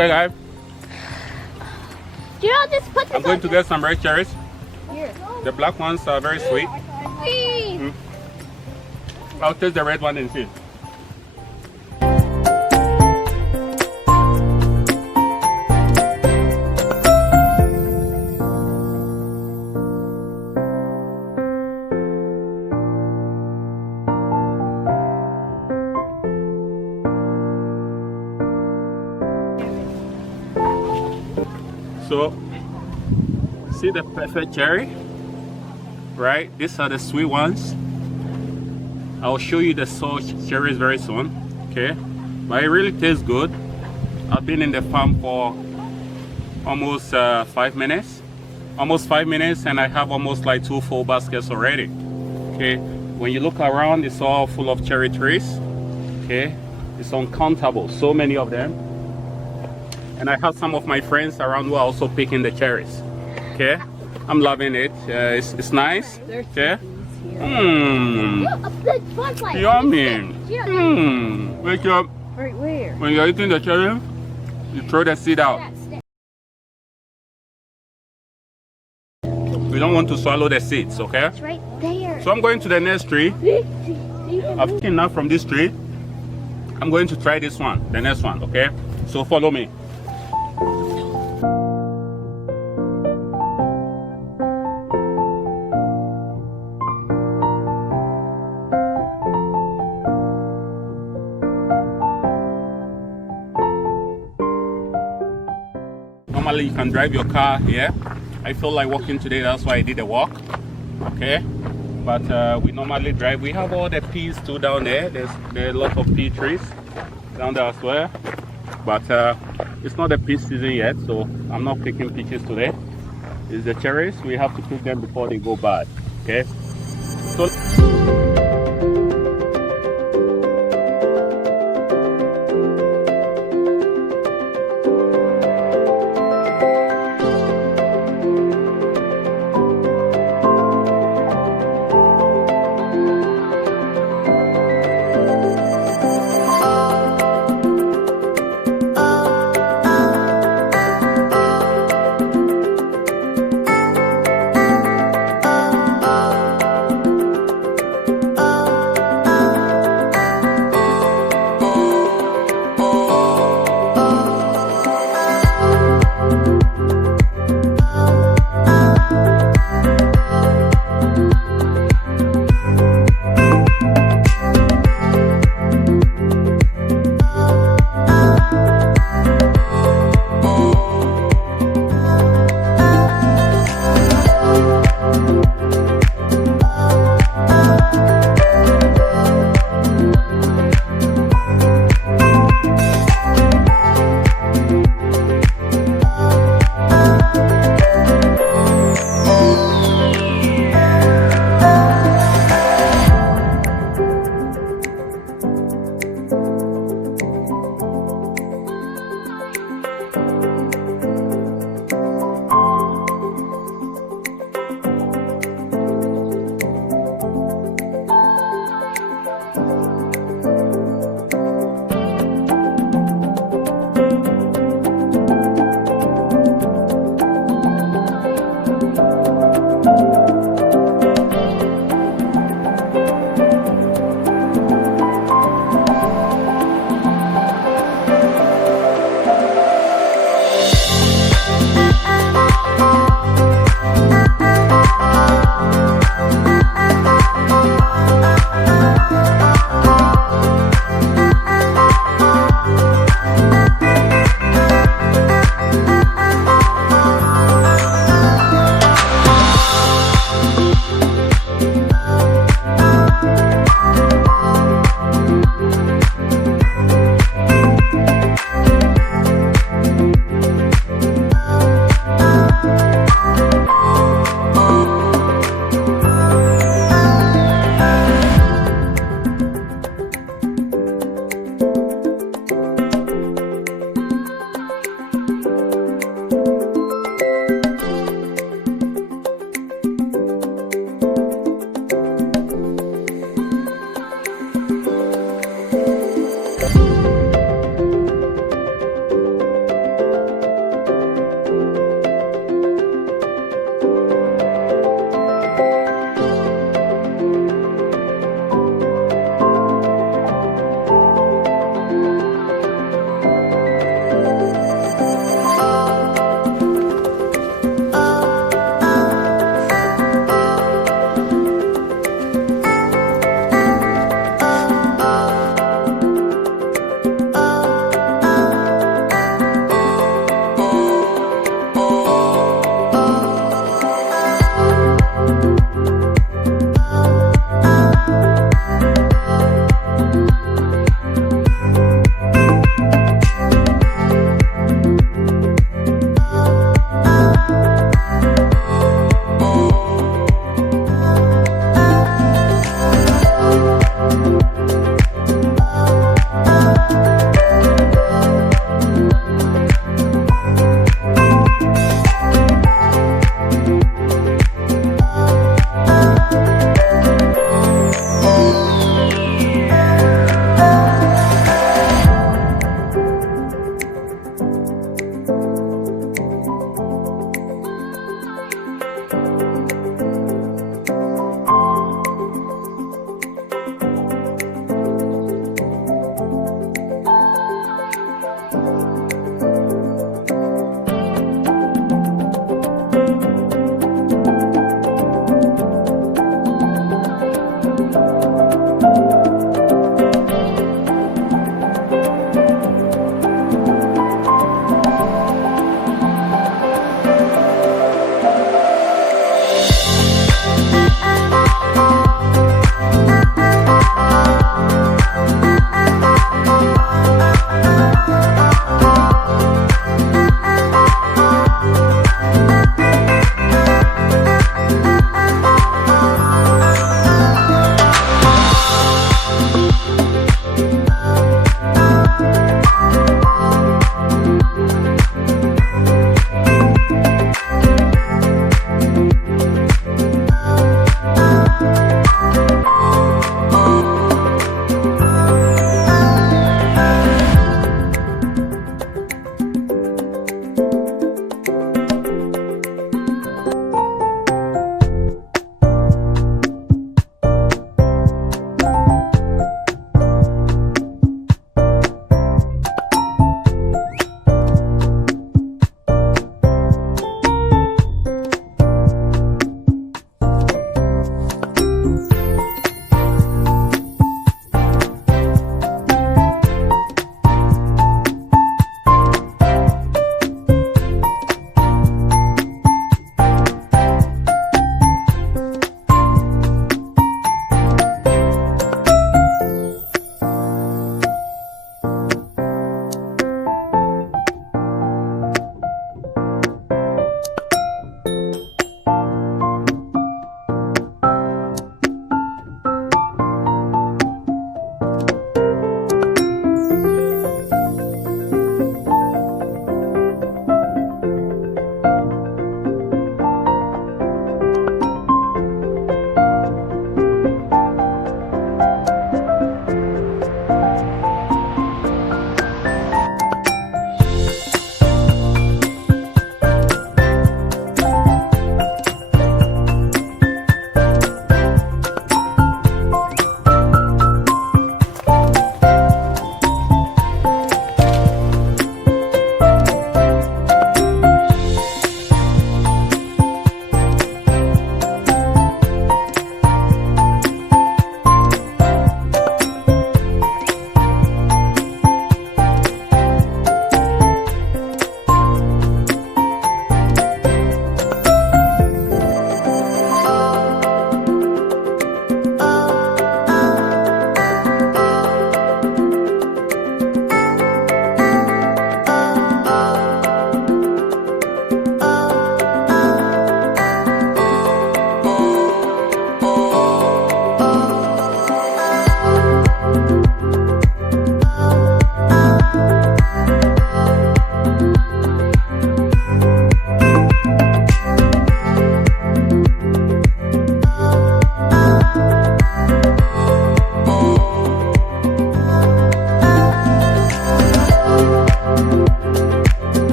Okay, guys. You know, just put this I'm going to get some red cherries. here. The black ones are very sweet. Please. I'll taste the red one and see. So, see the perfect cherry, right? These are the sweet ones. I'll show you the sour cherries very soon, okay? But it really tastes good. I've been in the farm for almost 5 minutes. Almost 5 minutes, and I have almost like 2 full baskets already, okay? When you look around, it's all full of cherry trees, okay? It's uncountable, so many of them. And I have some of my friends around who are also picking the cherries. Okay, I'm loving it. It's nice. Okay. Mmm. Yummy. Wake up. Right where? When you're eating the cherry, you throw the seed out. We don't want to swallow the seeds, okay? It's right there. So I'm going to the next tree. I've taken enough from this tree. I'm going to try this one, the next one, okay? So follow me. Normally you can drive your car here. I feel like walking today, that's why I did a walk, okay? But we normally drive. We have all the peas too down there. There are a lot of pea trees down there as well. But it's not the peach season yet, so I'm not picking peaches today. It's the cherries. We have to pick them before they go bad, okay? So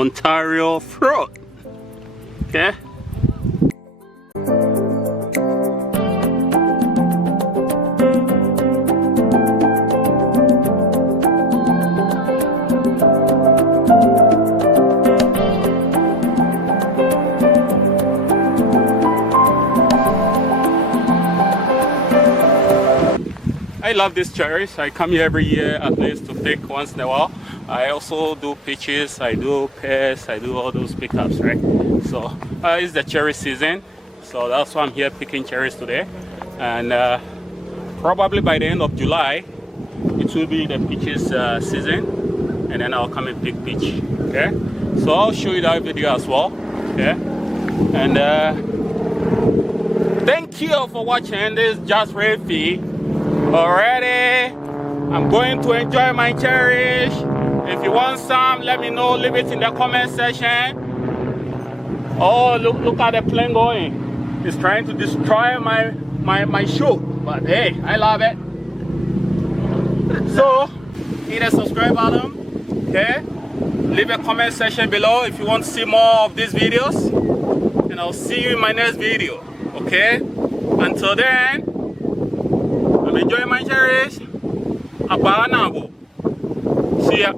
Ontario fruit. Okay. I love these cherries. I come here every year at least to pick once in a while. I also do peaches, I do pears, I do all those pickups, right? So it's the cherry season, so that's why I'm here picking cherries today. And probably by the end of July, it will be the peaches season, and then I'll come and pick peach. Okay, so I'll show you that video as well. Okay, and thank you for watching this JustRayFe. Alrighty, I'm going to enjoy my cherries. If you want some, let me know. Leave it in the comment section. Oh, look at the plane going. It's trying to destroy my shoe, but hey, I love it. So hit the subscribe button. Okay, leave a comment section below if you want to see more of these videos, and I'll see you in my next video. Okay, until then, I'm enjoying my cherries. See ya.